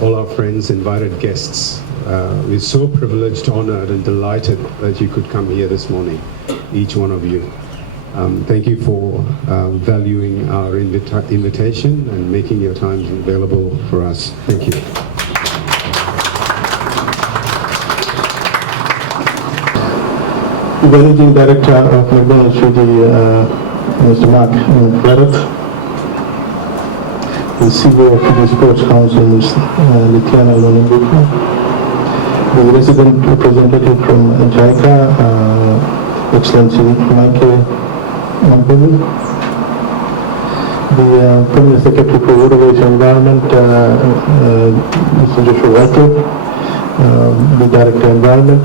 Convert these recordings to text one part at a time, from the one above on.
all our friends, invited guests. We're so privileged, honored, and delighted that you could come here this morning, each one of you. Thank you for valuing our invitation and making your time available for us. Thank you. Managing Director of McDonald's, Mr. Mark Bharat, the CEO of the Sports Council, Ms. Lithiana Lonimbuka, the resident representative from JICA, Excellency Michael Mampulu, the Permanent Secretary for Waterways and Environment, Mr. Joshua White, the Director of Environment,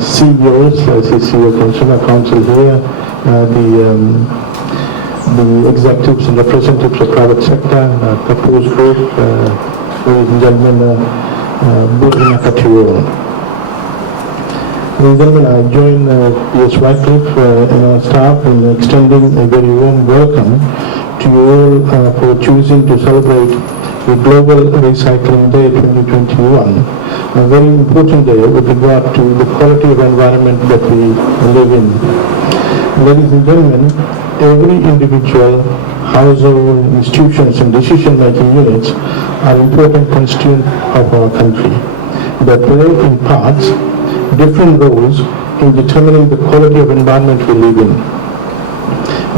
CEOs, CEO Consumer Council here, the executives and representatives of private sector, Kapoor's Group, ladies and gentlemen, Ladies and gentlemen, I join P.S. Wycliffe and our staff in extending a very warm welcome to you all for choosing to celebrate the Global Recycling Day 2021, a very important day with regard to the quality of environment that we live in. Ladies and gentlemen, every individual, household, institutions and decision-making units are important constituent of our country that play in parts different roles in determining the quality of environment we live in.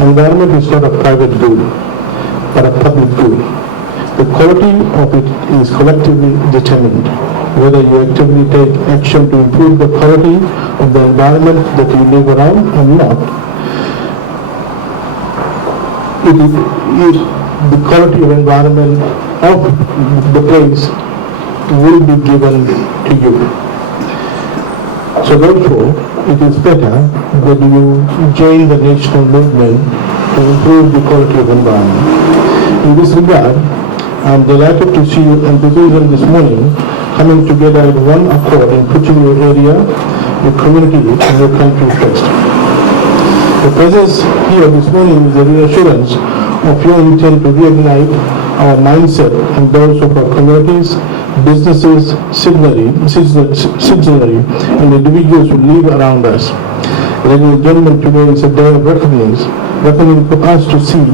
Environment is not a private good, but a public good. The quality of it is collectively determined. Whether you actively take action to improve the quality of the environment that you live around or not, the quality of environment of the place will be given to you. So therefore, it is better that you join the national movement to improve the quality of environment. In this regard, I am delighted to see you enthusiasm this morning coming together in one accord in putting your area, your community, and your country first. The presence here this morning is a reassurance of your intent to reignite our mindset and those of our communities, businesses, citizenry, and individuals who live around us. Ladies and gentlemen, today is a day of reckoning for us to see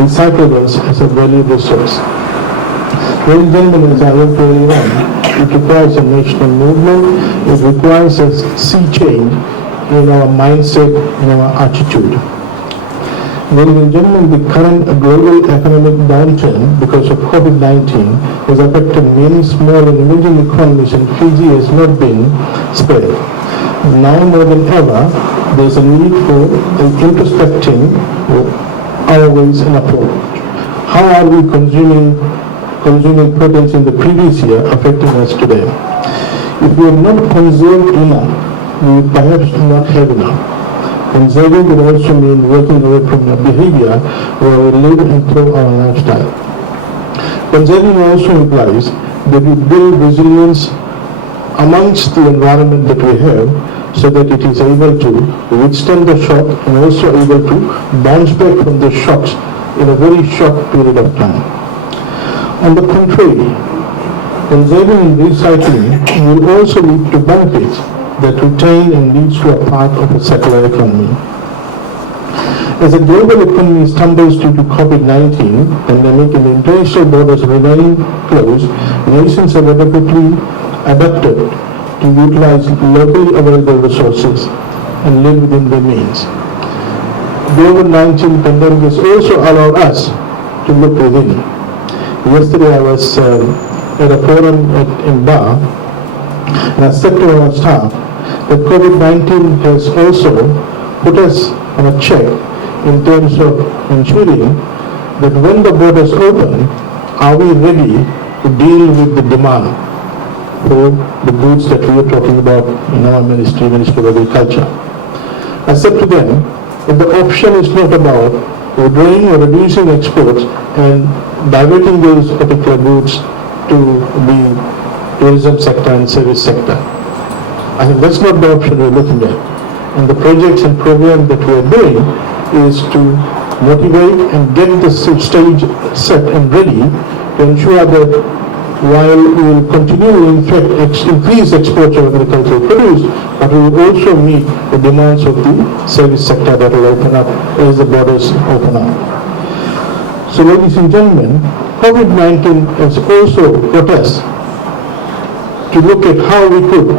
recyclables as a valuable resource. Ladies and gentlemen, as I wrote earlier on, it requires a national movement, it requires a sea change in our mindset, in our attitude. Ladies and gentlemen, the current global economic downturn because of COVID-19 has affected many small and emerging economies, and Fiji has not been spared. Now more than ever, there is a need for introspecting our ways and approach. How are we consuming products in the previous year affecting us today? If we have not conserved enough, we perhaps not have enough. Conserving would also mean working away from the behavior where we live and through our lifestyle. Conserving also implies that we build resilience amongst the environment that we have so that it is able to withstand the shock and also able to bounce back from the shocks in a very short period of time. On the contrary, conserving and recycling will also lead to benefits that retain and leads to a part of a circular economy. As the global economy stumbles due to COVID-19 pandemic and international borders remain closed, nations have adequately adapted to utilize locally available resources and live within their means. COVID-19 pandemic has also allowed us to look within. Yesterday I was at a forum in Bar, and I said to our staff that COVID-19 has also put us on a check in terms of ensuring that when the borders open, are we ready to deal with the demand for the goods that we are talking about in our Ministry of Agriculture. I said to them that the option is not about withdrawing or reducing exports and diverting those particular goods to the tourism sector and service sector. I think that's not the option we're looking at. And the projects and programs that we are doing is to motivate and get the stage set and ready to ensure that while we will continue in fact increase exports of agricultural produce, but we will also meet the demands of the service sector that will open up as the borders open up. So ladies and gentlemen, COVID-19 has also got us to look at how we could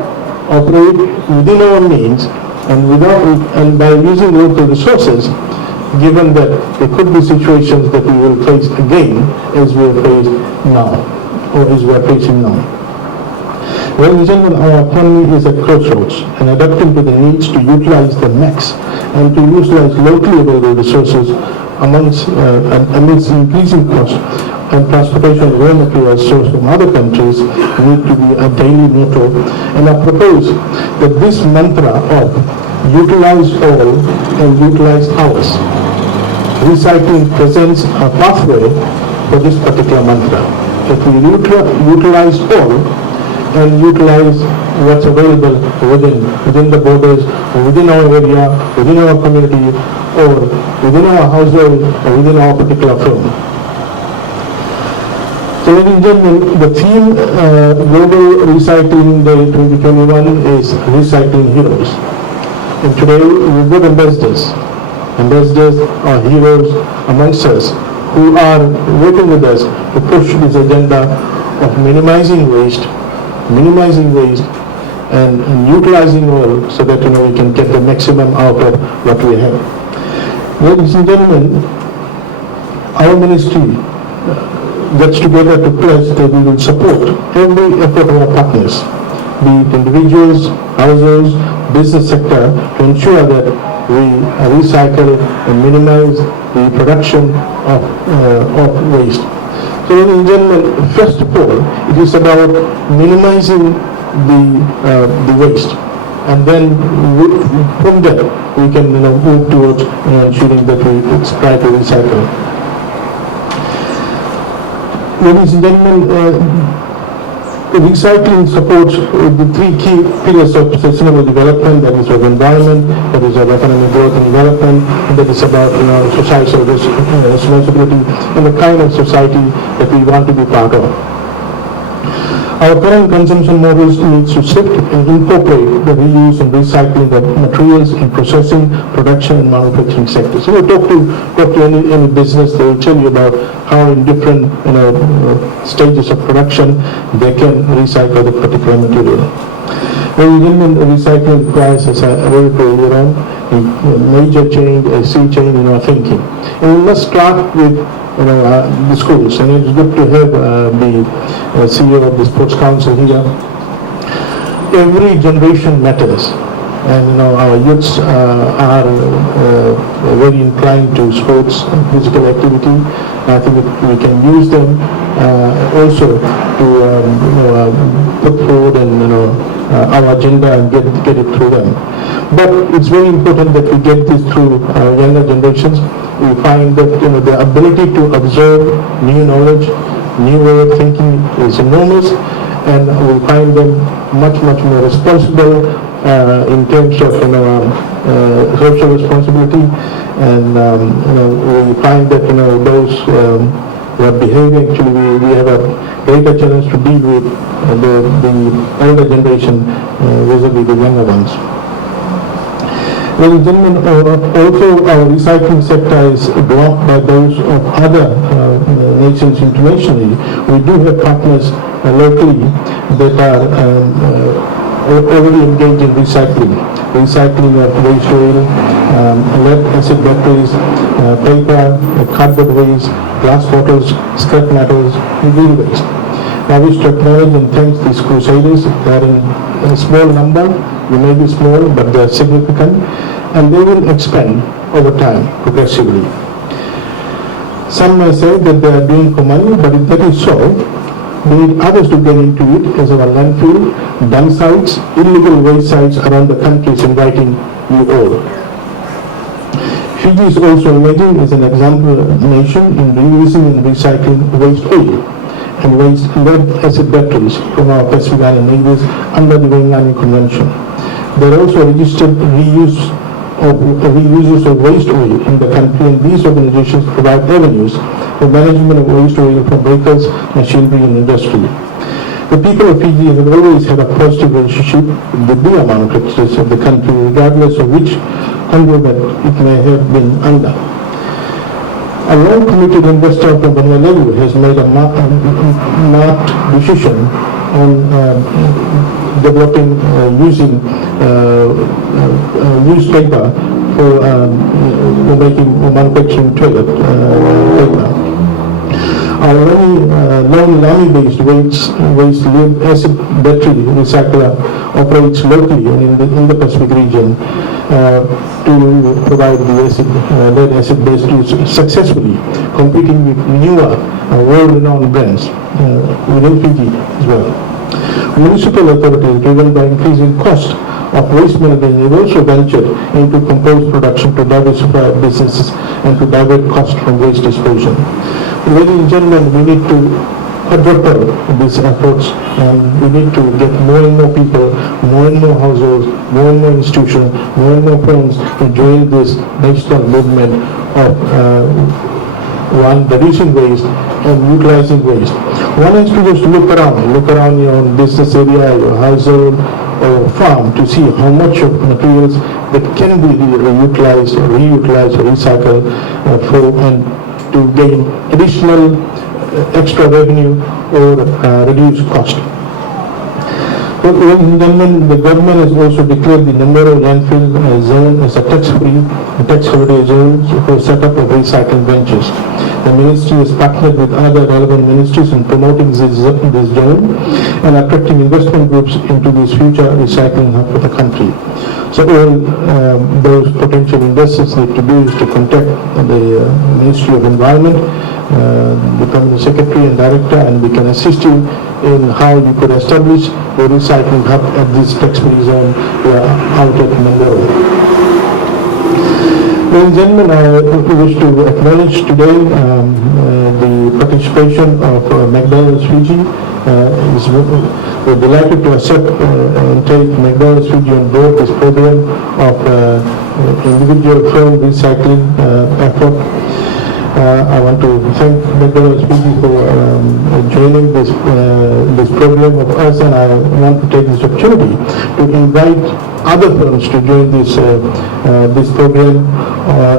operate within our means and by using local resources, given that there could be situations that we will face again as we are faced now, or as we are facing now. Ladies and gentlemen, our economy is at crossroads, and adapting to the needs to utilize the max and to utilize locally available resources amidst increasing costs and transportation of raw materials sourced from other countries need to be a daily motto. And I propose that this mantra of utilize all and utilize ours, recycling presents a pathway for this particular mantra. If we utilize all and utilize what's available within the borders, or within our area, within our community, or within our household, or within our particular firm. So ladies and gentlemen, the theme Global Recycling Day 2021 is Recycling Heroes. And today we've got ambassadors. Ambassadors are heroes amongst us who are working with us to push this agenda of minimizing waste and utilizing all so that we can get the maximum out of what we have. Ladies and gentlemen, our ministry gets together to pledge that we will support every effort of our partners, be it individuals, households, business sector, to ensure that we recycle and minimize the production of waste. So ladies and gentlemen, first of all, it is about minimizing the waste, and then from there we can move towards ensuring that we try to recycle. Ladies and gentlemen, recycling supports the three key pillars of sustainable development, that is of environment, that is of economic growth and development, and that is about societal responsibility and the kind of society that we want to be part of. Our current consumption models needs to shift and incorporate the reuse and recycling of materials in processing, production and manufacturing sectors. So talk to any business, they will tell you about how in different stages of production they can recycle the particular material. Recycling requires, as I alluded to earlier on, a major change, a sea change in our thinking. And we must start with the schools, and it's good to have the CEO of the Sports Council here. Every generation matters, and our youths are very inclined to sports and physical activity. I think we can use them also to put forward our agenda and get it through them. But it's very important that we get this through our younger generations. We find that the ability to absorb new knowledge, new way of thinking is enormous, and we find them much more responsible in terms of social responsibility, and we find that those who are behaving, actually we have a greater challenge to deal with the elder generation vis-a-vis the younger ones. Ladies and gentlemen, also our recycling sector is blocked by those of other nations internationally. We do have partners locally that are already engaged in recycling of waste oil, lead acid batteries, paper, cardboard waste, glass bottles, scrap metals, and green waste. Now we should acknowledge and thank these crusaders. They are in a small number, they may be small, but they are significant, and they will expand over time, progressively. Some may say that they are doing for money, but if that is so, we need others to get into it, as our landfill, dump sites, illegal waste sites around the country is inviting you all. Fiji is also emerging as an example nation in reusing and recycling waste oil and waste lead acid batteries from our Pacific Island neighbors under the Waitangi Convention. They are also registered reuse of reusers of waste oil in the country, and these organizations provide avenues for management of waste oil from vehicles, machinery, and industry. The people of Fiji have always had a positive relationship with the manufacturers of the country, regardless of which conglomerate it may have been under. A long-committed investor from Honolulu has made a marked decision on developing using used paper for manufacturing toilet paper. Our long Lamy-based waste acid battery recycler operates locally in the Pacific region to provide the lead acid batteries successfully, competing with newer world-renowned brands within Fiji as well. Municipal authorities, driven by increasing cost of waste management, have also ventured into compost production to diversify businesses and to divert cost from waste disposal. Ladies and gentlemen, we need to quadruple these efforts, and we need to get more and more people, more and more households, more and more institutions, more and more firms to join this national movement of reducing waste and utilizing waste. One has to just look around your own business area, your household, or farm to see how much of materials that can be reutilized, or recycled and to gain additional extra revenue or reduce cost. But the government has also declared the number of landfill zone as a tax holiday zones for setup of recycling benches. The ministry has partnered with other relevant ministries in promoting this zone and attracting investment groups into this future recycling hub for the country. So all those potential investors need to do is to contact the Ministry of Environment, the Permanent Secretary and Director, and we can assist you in how you could establish a recycling hub at this tax-free zone out at Mandalay. Ladies and gentlemen, I wish to acknowledge today the participation of McDonald's Fiji. We're delighted to accept and take McDonald's Fiji on board this program of individual film recycling effort. I want to thank McDonald's Fiji for joining this program of us, and I want to take this opportunity to invite other firms to join this program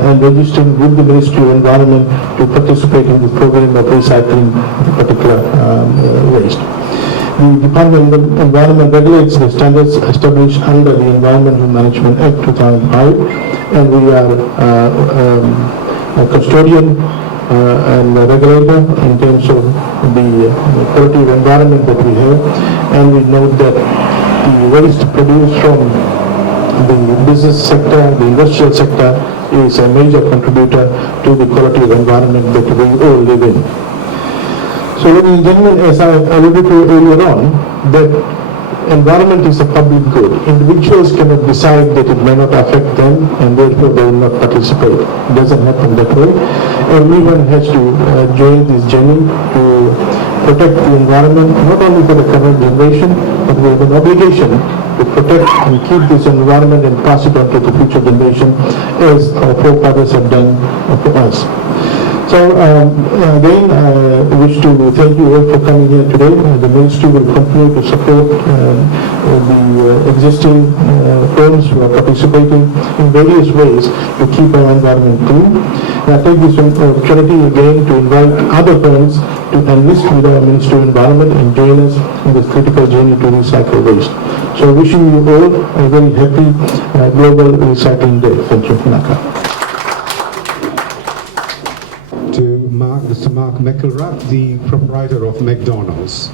and registering with the Ministry of Environment to participate in this program of recycling particular waste. The Department of Environment regulates the standards established under the Environmental Management Act 2005, and we are a custodian and a regulator in terms of the quality of environment that we have, and we note that the waste produced from the business sector, the industrial sector, is a major contributor to the quality of environment that we all live in. So ladies and gentlemen, as I alluded to earlier on, that environment is a public good. Individuals cannot decide that it may not affect them, and therefore they will not participate. It doesn't happen that way. Everyone has to join this journey to protect the environment, not only for the current generation, but we have an obligation to protect and keep this environment and pass it on to the future generation, as our forefathers have done for us. So again, I wish to thank you all for coming here today. The ministry will continue to support the existing firms who are participating in various ways to keep our environment clean. And I take this opportunity again to invite other firms to enlist with our Ministry of Environment and join us in this critical journey to recycle waste. So wishing you all a very happy Global Recycling Day. Thank you. Naka. Mr. Mark McElrath, the proprietor of McDonald's.